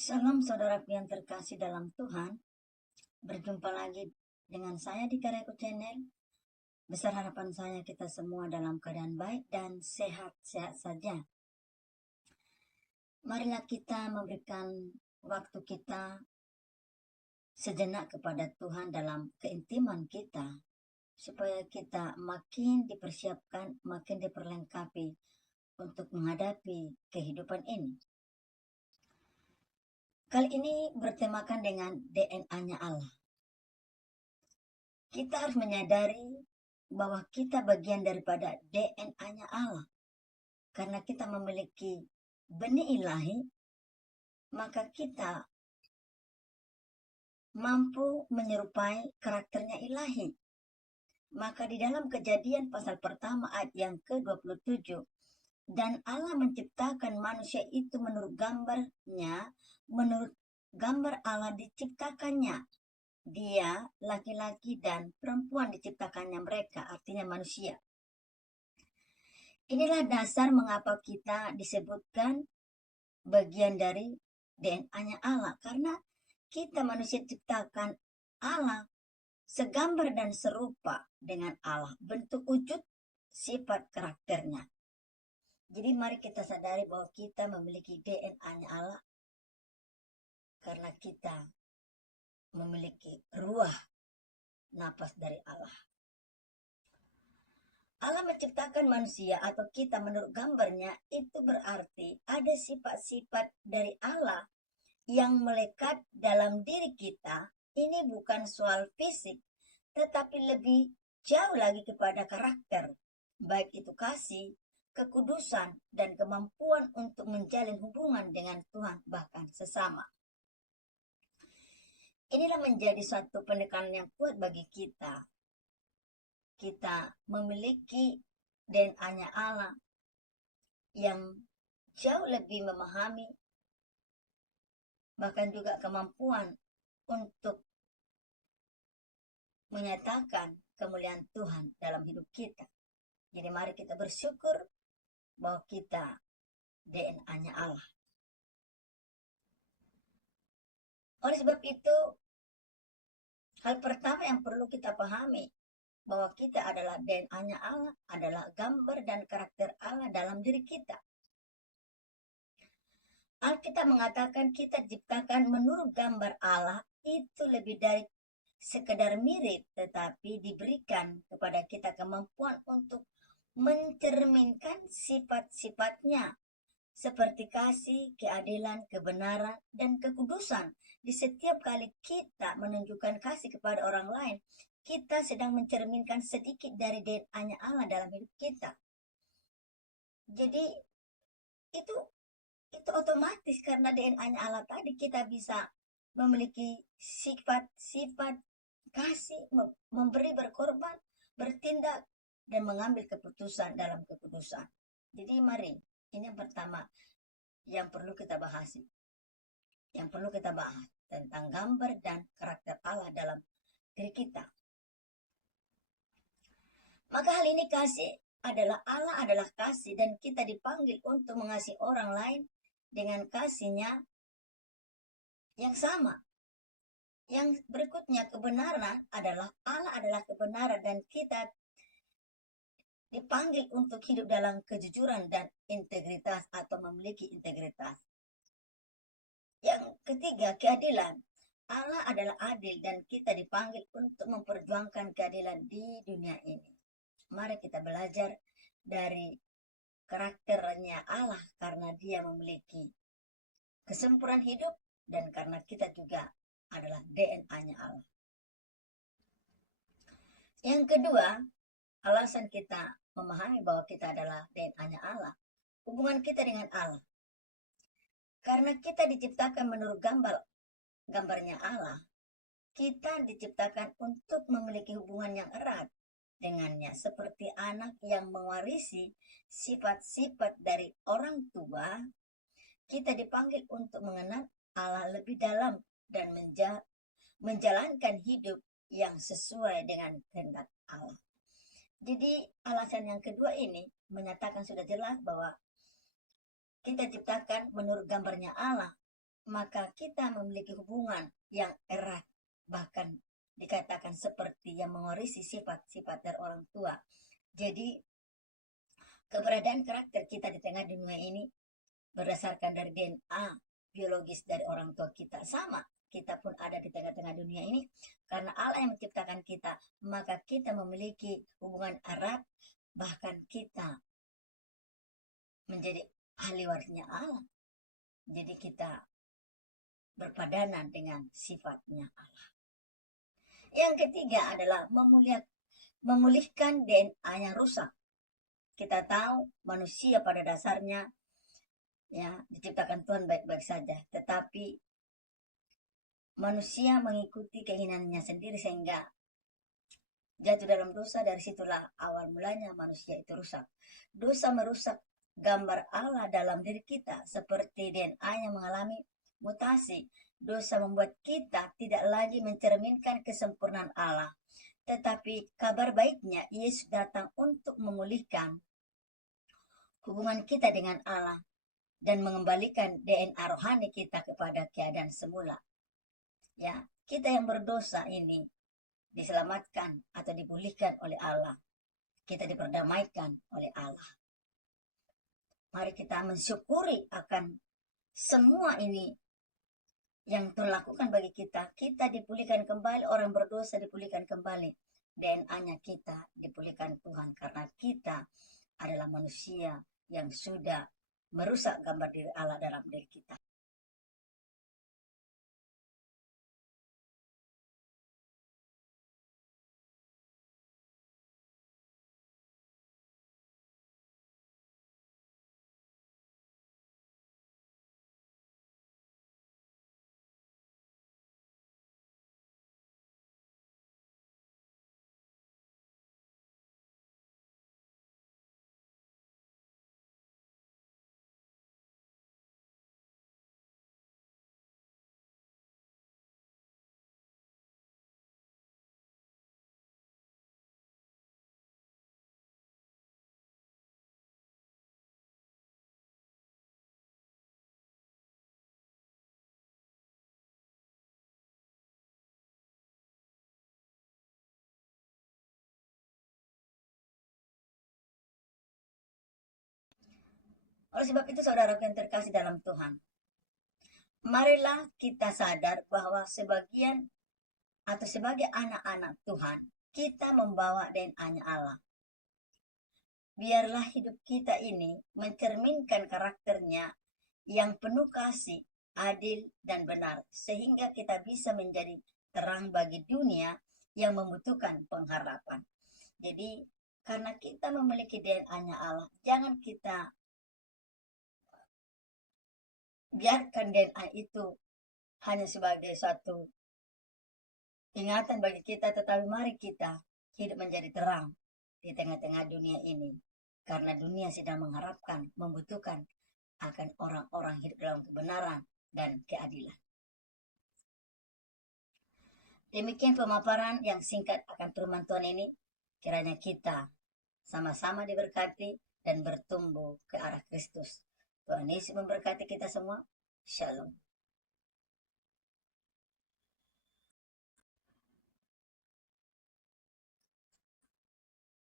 Salam saudaraku yang terkasih dalam Tuhan. Berjumpa lagi dengan saya di Karyaku Channel. Besar harapan saya kita semua dalam keadaan baik dan sehat-sehat saja. Marilah kita memberikan waktu kita sejenak kepada Tuhan dalam keintiman kita, supaya kita makin dipersiapkan, makin diperlengkapi untuk menghadapi kehidupan ini. Kali ini bertemakan dengan DNA-nya Allah. Kita harus menyadari bahwa kita bagian daripada DNA-nya Allah. Karena kita memiliki benih ilahi, maka kita mampu menyerupai karakternya ilahi. Maka di dalam Kejadian pasal pertama ayat yang ke-27, dan Allah menciptakan manusia itu menurut gambarnya, menurut gambar Allah diciptakannya. Dia, laki-laki dan perempuan diciptakannya mereka, artinya manusia. Inilah dasar mengapa kita disebutkan bagian dari DNA-nya Allah. Karena kita manusia ciptakan Allah segambar dan serupa dengan Allah. Bentuk wujud sifat karakternya. Jadi mari kita sadari bahwa kita memiliki DNA-nya Allah. Karena kita memiliki ruah napas dari Allah. Allah menciptakan manusia atau kita menurut gambarnya, itu berarti ada sifat-sifat dari Allah yang melekat dalam diri kita. Ini bukan soal fisik, tetapi lebih jauh lagi kepada karakter, baik itu kasih, kekudusan, dan kemampuan untuk menjalin hubungan dengan Tuhan bahkan sesama. Inilah menjadi suatu penekanan yang kuat bagi kita. Kita memiliki DNA-nya Allah yang jauh lebih memahami, bahkan juga kemampuan untuk menyatakan kemuliaan Tuhan dalam hidup kita. Jadi mari kita bersyukur bahwa kita DNA-nya Allah. Oleh sebab itu, hal pertama yang perlu kita pahami bahwa kita adalah DNA-nya Allah, adalah gambar dan karakter Allah dalam diri kita. Alkitab mengatakan kita diciptakan menurut gambar Allah, itu lebih dari sekedar mirip, tetapi diberikan kepada kita kemampuan untuk mencerminkan sifat-sifatnya, seperti kasih, keadilan, kebenaran, dan kekudusan. Di setiap kali kita menunjukkan kasih kepada orang lain, kita sedang mencerminkan sedikit dari DNA-nya Allah dalam hidup kita. Jadi itu otomatis, karena DNA-nya Allah tadi, kita bisa memiliki sifat-sifat kasih, memberi, berkorban, bertindak, dan mengambil keputusan dalam kekudusan. Jadi mari, ini yang pertama yang perlu kita bahas. Yang perlu kita bahas tentang gambar dan karakter Allah dalam diri kita. Maka hal ini kasih adalah Allah adalah kasih, dan kita dipanggil untuk mengasihi orang lain dengan kasihnya yang sama. Yang berikutnya, kebenaran adalah Allah adalah kebenaran, dan kita dipanggil untuk hidup dalam kejujuran dan integritas atau memiliki integritas. Yang ketiga, keadilan. Allah adalah adil, dan kita dipanggil untuk memperjuangkan keadilan di dunia ini. Mari kita belajar dari karakternya Allah, karena dia memiliki kesempurnaan hidup, dan karena kita juga adalah DNA-nya Allah. Yang kedua, alasan kita memahami bahwa kita adalah DNA-nya Allah, hubungan kita dengan Allah. Karena kita diciptakan menurut gambarnya Allah, kita diciptakan untuk memiliki hubungan yang erat dengannya, seperti anak yang mewarisi sifat-sifat dari orang tua. Kita dipanggil untuk mengenal Allah lebih dalam dan menjalankan hidup yang sesuai dengan kehendak Allah. Jadi alasan yang kedua ini menyatakan sudah jelas bahwa kita ciptakan menurut gambarnya Allah, maka kita memiliki hubungan yang erat, bahkan dikatakan seperti yang mewarisi sifat-sifat dari orang tua. Jadi keberadaan karakter kita di tengah dunia ini berdasarkan dari DNA biologis dari orang tua kita. Sama, kita pun ada di tengah-tengah dunia ini karena Allah yang menciptakan kita, maka kita memiliki hubungan erat, bahkan kita menjadi ahli warisnya Allah. Jadi kita berpadanan dengan sifatnya Allah. Yang ketiga adalah memulihkan DNA yang rusak. Kita tahu manusia pada dasarnya ya diciptakan Tuhan baik-baik saja, tetapi manusia mengikuti keinginannya sendiri sehingga jatuh dalam dosa. Dari situlah awal mulanya manusia itu rusak. Dosa merusak gambar Allah dalam diri kita, seperti DNA yang mengalami mutasi. Dosa membuat kita tidak lagi mencerminkan kesempurnaan Allah. Tetapi kabar baiknya, Yesus datang untuk memulihkan hubungan kita dengan Allah dan mengembalikan DNA rohani kita kepada keadaan semula. Ya, kita yang berdosa ini diselamatkan atau dipulihkan oleh Allah. Kita diperdamaikan oleh Allah. Mari kita mensyukuri akan semua ini yang Tuhan lakukan bagi kita. Kita dipulihkan kembali, orang berdosa dipulihkan kembali. DNA-nya kita dipulihkan Tuhan karena kita adalah manusia yang sudah merusak gambar diri Allah dalam diri kita. Oleh sebab itu, saudaraku yang terkasih dalam Tuhan, marilah kita sadar bahwa sebagai anak-anak Tuhan, kita membawa DNA-nya Allah. Biarlah hidup kita ini mencerminkan karakternya yang penuh kasih, adil, dan benar, sehingga kita bisa menjadi terang bagi dunia yang membutuhkan pengharapan. Jadi, karena kita memiliki DNA-nya Allah, jangan kita biarkan DNA itu hanya sebagai suatu ingatan bagi kita, tetapi mari kita hidup menjadi terang di tengah-tengah dunia ini. Karena dunia sedang mengharapkan, membutuhkan akan orang-orang hidup dalam kebenaran dan keadilan. Demikian pemaparan yang singkat akan firman Tuhan ini. Kiranya kita sama-sama diberkati dan bertumbuh ke arah Kristus. Tuhan Yesus memberkati kita semua. Shalom.